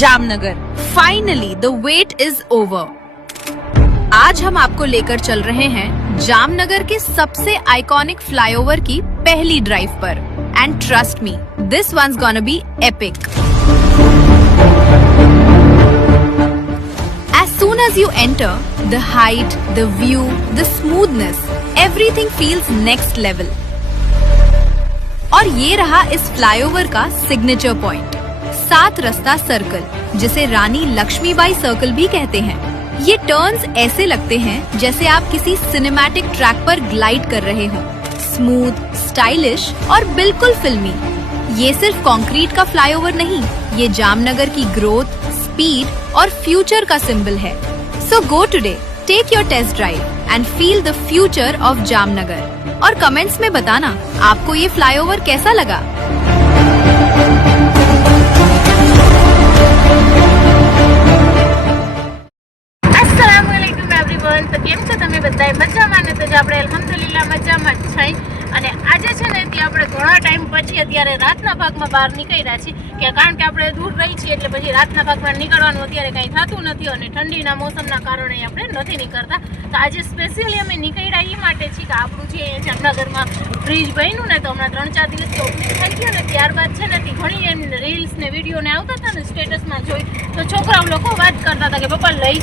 Jamnagar, finally the wait is over. आज हम आपको लेकर चल रहे हैं जामनगर के सबसे आइकॉनिक फ्लाईओवर की पहली ड्राइव पर। And trust me, this one's gonna be epic. As soon as you enter, the height, the view, the smoothness, everything feels next level. और ये रहा इस फ्लाईओवर का सिग्नेचर पॉइंट, 7 रस्ता सर्कल, जिसे रानी लक्ष्मीबाई सर्कल भी कहते हैं। ये टर्न्स ऐसे लगते हैं जैसे आप किसी सिनेमैटिक ट्रैक पर ग्लाइड कर रहे हो, स्मूथ, स्टाइलिश और बिल्कुल फिल्मी। ये सिर्फ कंक्रीट का फ्लाईओवर नहीं, ये जामनगर की ग्रोथ, स्पीड और फ्यूचर का सिंबल है। So go today, take your test drive and feel the future of Jamnagar. और कमेंट्स में बताना आपको ये फ्लाईओवर कैसा लगा। अस्सलामुअलैकुम एवरीवन। तो કેમ છો તમે બધાય? મજામાં ને? તો જ આપણે અલ્હમ્દુલિલ્લાહ મજામાં જ છીએ। અને આજે છે ને તે આપણે ઘણા ટાઈમ પછી અત્યારે રાતના ભાગમાં બહાર નીકળ્યા છીએ, કે કારણ કે આપણે દૂર રહી છીએ એટલે પછી રાતના ભાગમાં નીકળવાનું અત્યારે કંઈ થતું નથી અને ઠંડીના મોસમના કારણે આપણે નથી નીકળતા। તો આજે સ્પેશિયલી અમે નીકળ્યા એ માટે છીએ કે આપણું જે જામનગરમાં બ્રિજ બન્યું ને, તો હમણાં 3-4 દિવસથી ઓપનિંગ થઈ ગયું ને, ત્યારબાદ છે ને તે ઘણી રીલ્સ ને વિડીયો ને આવતા હતા ને, સ્ટેટસમાં જોઈ તો છોકરાઓ લોકો વાત કરતા હતા કે પપ્પા લઈ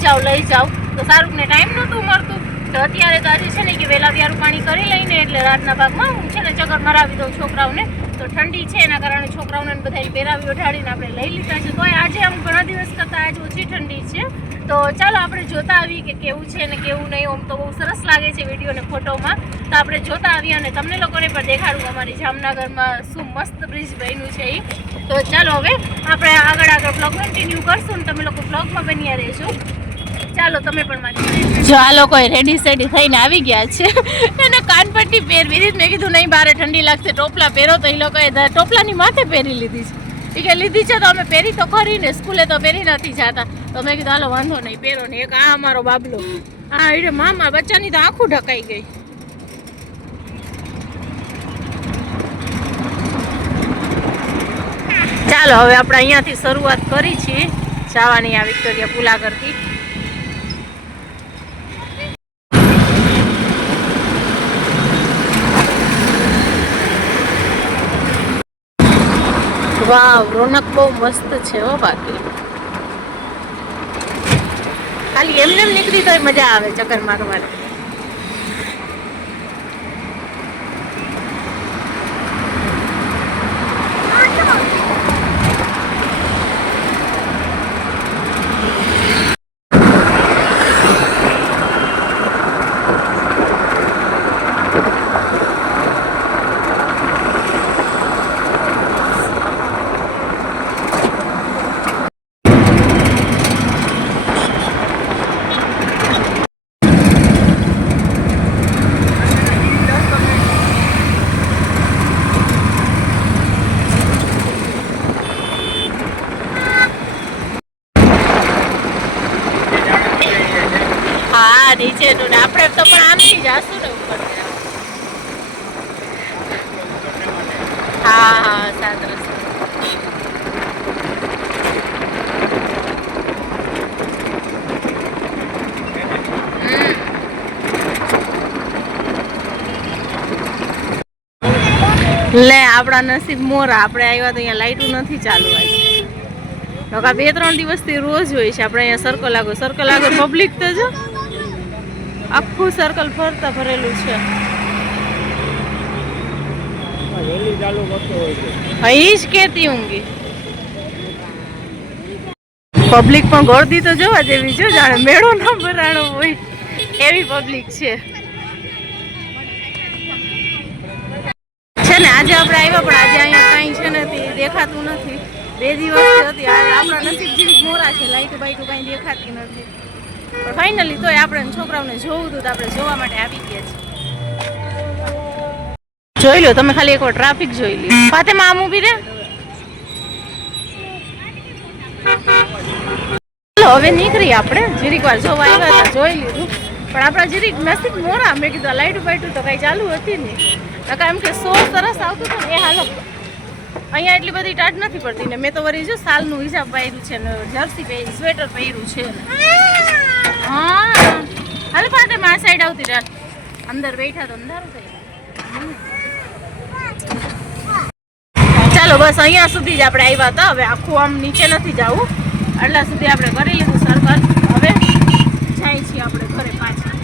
જાઓ। તો શાહરુખને ટાઈમ નહોતું મળતું, તો અત્યારે તો આજે છે ને કે વહેલા વ્યારું પાણી કરી લઈને એટલે રાતના ભાગમાં હું છે ને ચક્કર મરાવી દઉં છોકરાઓને। તો ઠંડી છે એના કારણે છોકરાઓને બધાને પહેરાવી ઓઢાડીને આપણે લઈ લીધા છે। તો આજે આમ ઘણા દિવસ કરતાં આજે ઓછી ઠંડી છે। તો ચાલો આપણે જોતા આવીએ કે કેવું છે ને કેવું નહીં। આમ તો બહુ સરસ લાગે છે વિડીયો ને ફોટોમાં, તો આપણે જોતા આવીએ અને તમને લોકોને પણ દેખાડું અમારી જામનગરમાં શું મસ્ત બ્રિજ બન્યું છે એ। તો ચાલો હવે આપણે આગળ બ્લોગ કન્ટિન્યુ કરશું ને તમે લોકો બ્લોગમાં બન્યા રહેજો। ચાલો તમે પણ મારી જો આ લોકો રેડી સેડી થઈને આવી ગયા છે એને કાનપટ્ટી પહેરવી હતી। મેં કીધું નહીં બારે ઠંડી લાગશે, ટોપલા પહેરો, તો એ લોકોએ ટોપલાની માથે પહેરી લીધી છે। એ કે લીધી છે તો અમે પહેરી તો ખરી ને, સ્કૂલે તો પહેરી નથી જતા। તો મેં કીધું હાલો વાંધો નહીં પહેરો ને। એક આ અમારો બાબલો, આ એટલે મામા બચ્ચાની તો આંખું ઢકાઈ ગઈ। ચાલો હવે આપણે અહીંયાથી શરૂઆત કરી છીએ જવાની આ વિક્ટોરિયા પુલ આગળથી। વાવ, રોનક બહુ મસ્ત છે હો। બાકી ખાલી એમને નીકળી તો મજા આવે ચક્કર મારવાની। નીચે નું ને આપણે તો પણ આમથી જાશું ને ઉપર। હા 7 રસ્તા। લે આપણા નસીબ મોરા, આપણે આવ્યા તો અહીંયા લાઈટું નથી ચાલુ આજે। નકા 2-3 દિવસથી રોજ હોય છે આપણે અહીંયા સર્કલ આગળ પબ્લિક તો જો આખું સર્કલ ફરતા ભરેલું છે। અહીં જ કહેતી ઊંઘી પબ્લિક પણ ગોળદી તો જોવા જેવી છે, જાણે મેળો ના ભરાણો હોય એવી પબ્લિક છે ને। આજે આપણે આવ્યા પણ આજે અહીંયા કાંઈ છે ને દેખાતું નથી। 2 દિવસથી હતી, આપણા નસીબ જેવી મોરા છે, લાઈટ બાઈટું કાંઈ દેખાતી નથી। પણ ફાઇનલી તોય આપણે છોકરાઓને જોવું હતું તો આપણે જોવા માટે આવી ગયા છીએ। જોઈ લો તમે ખાલી એકવાર ટ્રાફિક જોઈ લો। ફાતેમા આમ ઊભી રે। ચાલો હવે નીકળી આપણે, જીરીક વાર જોવા આવ્યા હતા, જોઈ લીધું, પણ આપણા જીરીક નસીબ મોરા। મેં કીધું લાઈટ બાઈટું તો કાંઈ ચાલુ હતી નહીં, નકા એમ કે શો સરસ આવતું હતું ને એ હાલો અહીંયા એટલી બધી ટાઢ નથી પડતી ને મેં તો વળી જો સાલનું હિસાબ પહેર્યું છે ને જર્સી પહેરી સ્વેટર પહેર્યું છે હા હાલ પાટે માં સાઈડ આવતી રાત અંદર બેઠા તો અંધારું થઈ ચાલો બસ અહીંયા સુધી જ આપણે આવ્યા હતા હવે આખું આમ નીચે નથી જવું આટલા સુધી આપણે કરી લીધું સરકાર હવે જાય છીએ આપણે ઘરે પાછા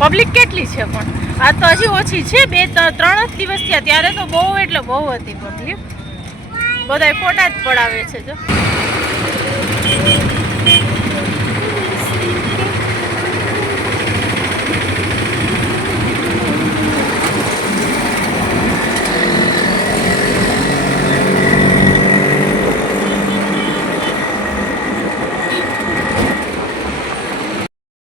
પબ્લિક કેટલી છે પણ આ તો હજી ઓછી છે 2-3 જ દિવસ થયા ત્યારે તો બહુ એટલે બહુ હતી પબ્લિક બધા ફોટા જ પડાવે છે જો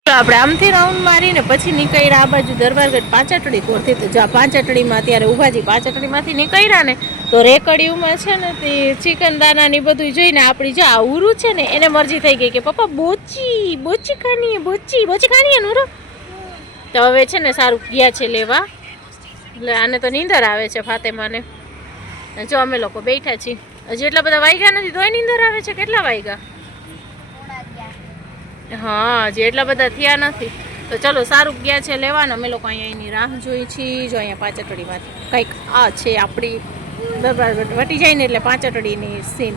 આપણે આમથી રાઉન્ડ મારીને પછી નીકળ્યા આ બાજુ દરબારગઢ પાંચટડી કોરથી તો જો આ પાંચટડીમાં અત્યારે ઊભા છીએ પાંચટડીમાંથી નીકળ્યા ને તો રેકડીઓમાં છે ને તે ચિકન દાના ને બધું જોઈને આપણી જો આ ઉરું છે ને એને મરજી થઈ ગઈ કે પપ્પા બોચી ખાની બોચી ખાની ઉરો તો હવે છે ને સારું ગયા છે લેવા એટલે આને તો નીંદર આવે છે ફાતેમાને જો અમે લોકો બેઠા છીએ હજી એટલા બધા વાગ્યા નથી તોય નીંદર આવે છે કેટલા વાગ્યા હા જે એટલા બધા થયા નથી તો ચલો સારું ગયા છે લેવાના અમે લોકો અહીંયા એની રાહ જોઈ છીએ જો અહીંયા પાંચટડીમાંથી કંઈક આ છે આપણી દરબારગઢ વટી જાય ને એટલે પાંચટડીની સીન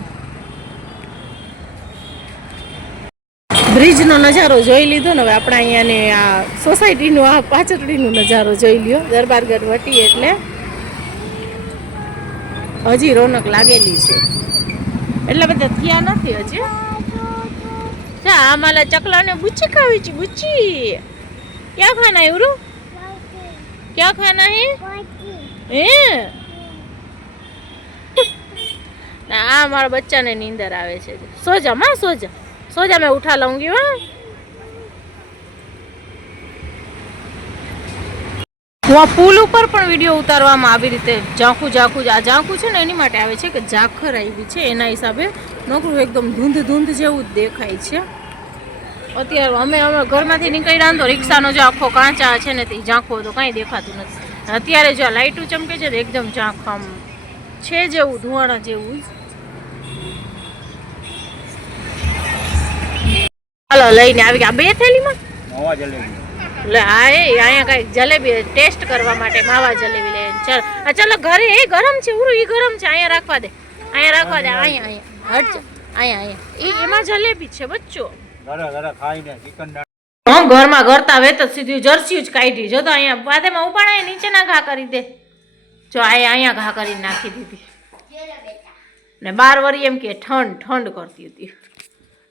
બ્રિજનો નજારો જોઈ લીધો ને હવે આપણે અહીંયાને આ સોસાયટીનો આ પાંચટડીનો નજારો જોઈ લ્યો દરબારગઢ વટી એટલે હજી રોનક લાગેલી છે એટલા બધા થયા નથી હજી आम्हाला चकला ने बुच्ची खावी ची बुच्ची क्या खाना है उरू क्या खाना है ना हमारा बच्चा ने नींदर आवे छे सो जा मां सो जा मैं उठा लाऊंगी वहाँ હું પુલ ઉપર પણ વિડીયો ઉતારવામાં આવી રીતે ઝાંખું આ ઝાંખું છે ને એની માટે આવે છે કે ઝાખર આવી છે એના હિસાબે નોકરું એકદમ ધૂંધ જેવું જ દેખાય છે અત્યારે અમે ઘરમાંથી નીકળ્યા તો રિક્ષાનો જો આખો કાંચા છે ને તે ઝાંખો તો કાંઈ દેખાતું નથી અત્યારે જો લાઇટું ચમકે છે તો એકદમ ઝાંખ આમ છે જેવું ધુવાણા જેવું જ હાલો લઈને આવી ગયા 2 થેલીમાં માવા જલેબી લે હા એ અહીંયા કઈ જલેબી ટેસ્ટ કરવા માટે માવા જલેબી લે ચાલ ચાલો ઘરે એ ગરમ છે ઉરું એ ગરમ છે અહીંયા રાખવા દે અહીંયા હટ અહીંયા એમાં જલેબી છે બચ્ચો ઘરમાં ઘરતા વેત સીધું જર્સી જ કાઢી જો તો અહીંયા પાતેમાં ઉપાડાય નીચે ના ઘા કરી દે જો અહીંયા ઘા કરી નાખી દીધી ને 12 વરી એમ કે ઠંડ કરતી હતી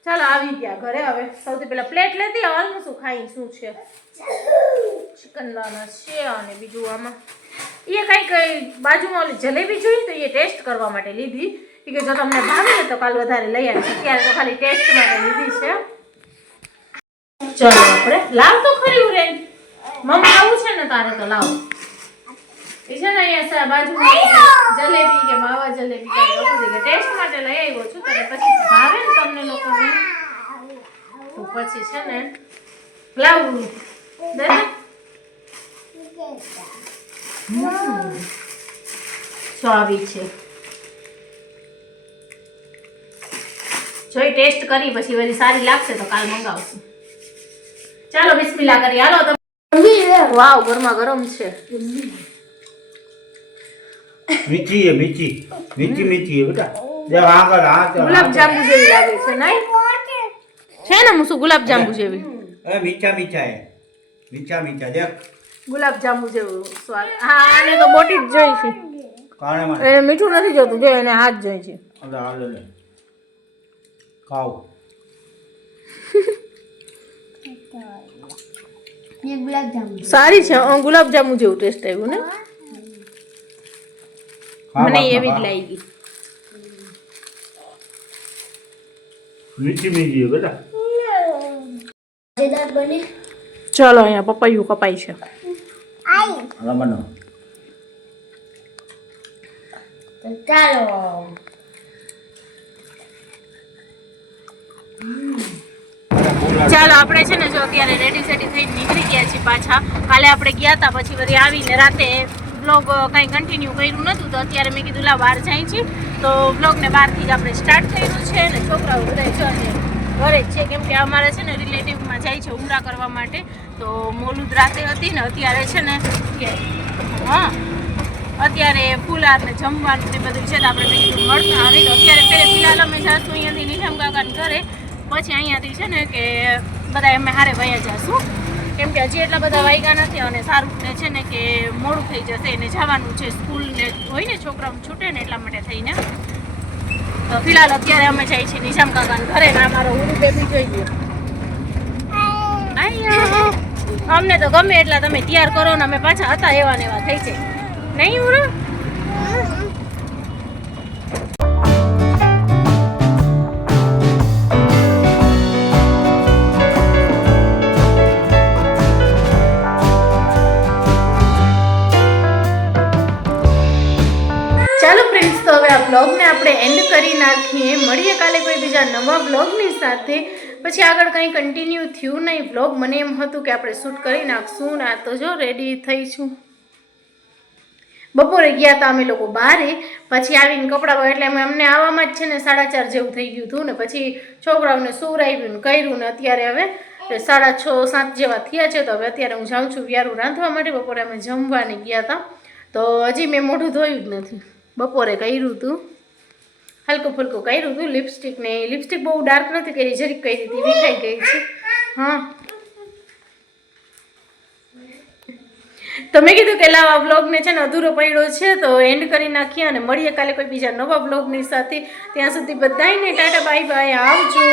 ચાલો આવી ગયા ઘરે હવે સૌથી પહેલા પ્લેટ લેતી હાલનું શું ખાઈ શું છે ચિકન દાના છે અને બીજું આમાં એ કઈ બાજુમાં ઓલી જલેબી જોઈ તો એ ટેસ્ટ કરવા માટે લીધી કે જો તમને ભાવે ને તો કાલ વધારે લઈ આવી અત્યારે તો ખાલી ટેસ્ટ માટે લીધી છે ચલો આપણે લાવ તો ખરી ઉરે મમ્મી આવું છે ને તારે તો લાવ એ છે ને અહીંયા બાજુમાં જલેબી કે માવા જલેબી કઈ લોકો કે ટેસ્ટ માટે લઈ આવ્યો છું તો પછી ભાવે ને તમને લોકોને તો પછી છે ને લાવું દે સ્વાવી છે જોઈ ટેસ્ટ કરી પછી વળી સારી લાગશે તો કાલ મંગાવશું ચાલો બિસ્મિલ્લાહ કરી હાલો તો વાવ ગરમા ગરમ છે મીઠી है मीठी बेटा जब आकर आ तो गुलाब जामुन જેવી લાગે છે નહીં છે ને મુસુ ગુલાબ જાંબુ જેવી ए मीठा है मीठा देख ગુલાબ જાંબુ જેવું સ્વાદ હા આને તો મોટી જ જોઈ છે કાણે માં એને મીઠું નથી જોતું જો એને હાથ જોઈ છે અરે હાલ લે ખાઓ ये गुलाब जामुन સારી છે ગુલાબ જાંબુ જેવું ટેસ્ટ આવ્યું ને મને એવી જ લાગી मीठी है बेटा मजेदार बने ચલો અહીંયા પપૈયું કપાઈ છે आई रमन तो चलो ચાલો આપણે છે ને જો અત્યારે રેડી સેડી થઈને નીકળી ગયા છીએ પાછા કાલે આપણે ગયા હતા પછી વળી આવીને રાતે વ્લોગ કાંઈ કન્ટિન્યુ કર્યું નહોતું, તો અત્યારે મેં કીધું લા બહાર જાય છે તો વ્લોગને બહારથી જ આપણે સ્ટાર્ટ કર્યું છે. અને છોકરાઓ બધા છે ઘરે જ છે, કેમ કે અમારે છે ને રિલેટિવમાં જાય છે ઉમરા કરવા માટે. તો મોલુદ રાતે હતી ને અત્યારે છે ને અત્યારે ફુલાર ને જમવાનું ને બધું છે તો આપણે મેં કીધું મળતા આવી. તો અત્યારે ફિલહાલ અમે જાશું અહીંયાથી નિઝામ કાકાને ઘરે, પછી અહીંયાથી છે ને કે બધા અમે હારે વયા જશું, કેમ કે હજી એટલા બધા વાગ્યા નથી અને સારું ને છે ને કે મોડું થઈ જશે. એને જવાનું છે સ્કૂલ ને હોય ને છોકરાઓ છૂટે ને એટલા માટે થઈને. તો ફિલહાલ અત્યારે અમે જઈએ છીએ નિઝામ કાકાને ઘરે. ને અમારો ઉરુ બેબી જોઈ લો, અમને તો ગમે એટલા તમે તૈયાર કરો ને અમે પાછા હતા એવા ને એવા થઈ જાય નહીં ઉરુ. ચાલો ફ્રેન્ડ્સ, તો હવે આ બ્લોગને આપણે એન્ડ કરી નાખીએ. મળીએ કાલે કોઈ બીજા નવા બ્લોગની સાથે. પછી આગળ કંઈ કન્ટિન્યુ થયું નહીં બ્લોગ. મને એમ હતું કે આપણે શૂટ કરી નાખશું ને આ તો જો રેડી થઈ છું. બપોરે ગયા હતા અમે લોકો બહારે, પછી આવીને કપડાં એટલે અમને આવવામાં જ છે ને 4:30 જેવું થઈ ગયું હતું ને પછી છોકરાઓને સુવરાવ્યું ને કર્યું ને અત્યારે હવે 6:30-7 જેવા થયા છે. તો હવે અત્યારે હું જાઉં છું વ્યારું રાંધવા માટે. બપોરે અમે જમવાને ગયા હતા તો હજી મેં મોઢું ધોયું જ નથી. બપોરે કર્યું હતું, હલકું ફુલકું કર્યું હતું. લિપસ્ટિક બહુ ડાર્ક નથી કરી, જરીક કરી હતી, વિખાઈ ગઈ છે. હા, તો મેં કીધું કે લાવ આ બ્લોગને છે ને અધૂરો પડ્યો છે તો એન્ડ કરી નાખીએ અને મળીએ કાલે કોઈ બીજા નવા બ્લોગની સાથે. ત્યાં સુધી બધાને ટાટા બાય બાય, આવજો.